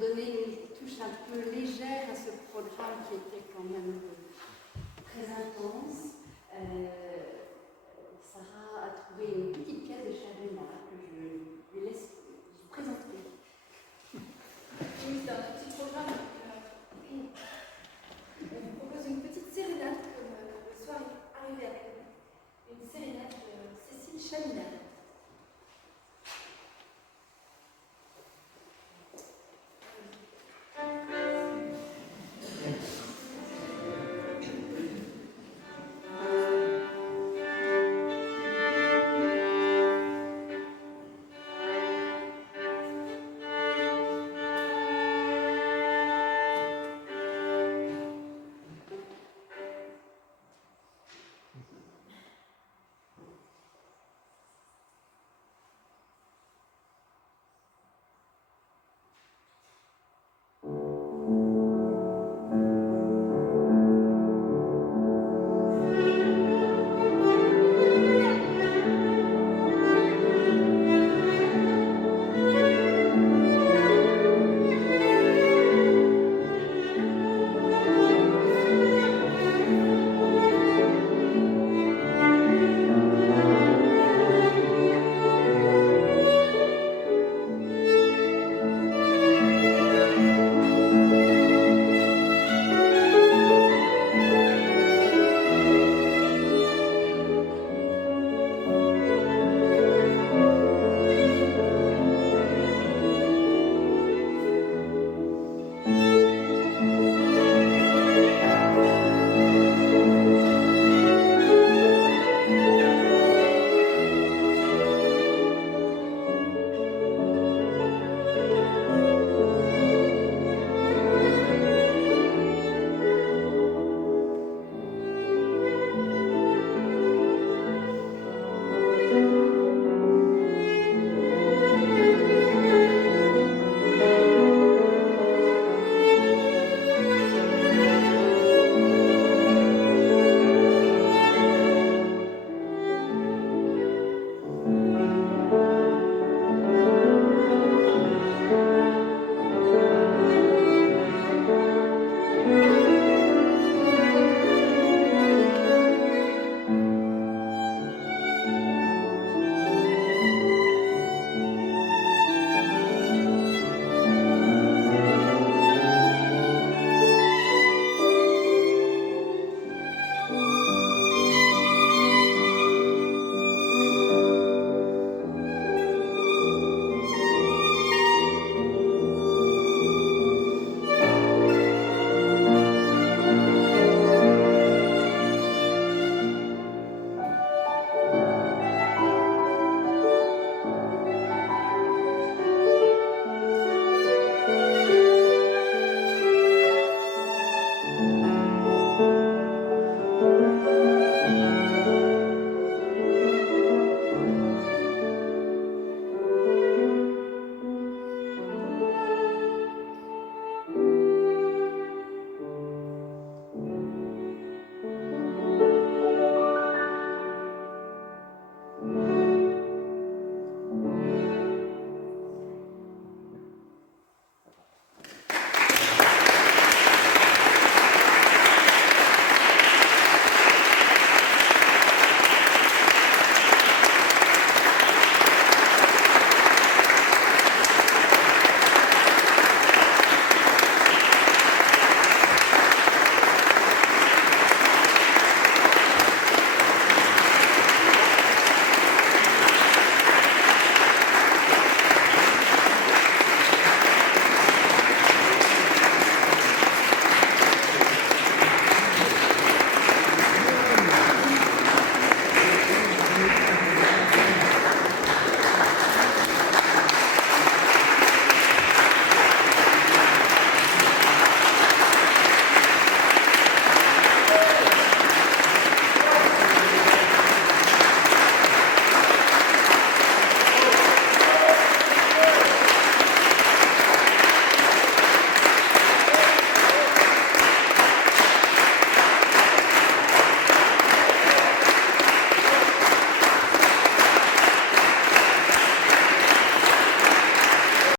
donner une touche un peu légère à ce programme qui était quand même très intense, Sarah a trouvé une petite pièce de Chagrin que je lui laisse vous présenter. Oui, c'est un petit programme. On vous propose une petite sérénade, comme le soir est arrivé avec nous. Une sérénade de Cécile Chaminade.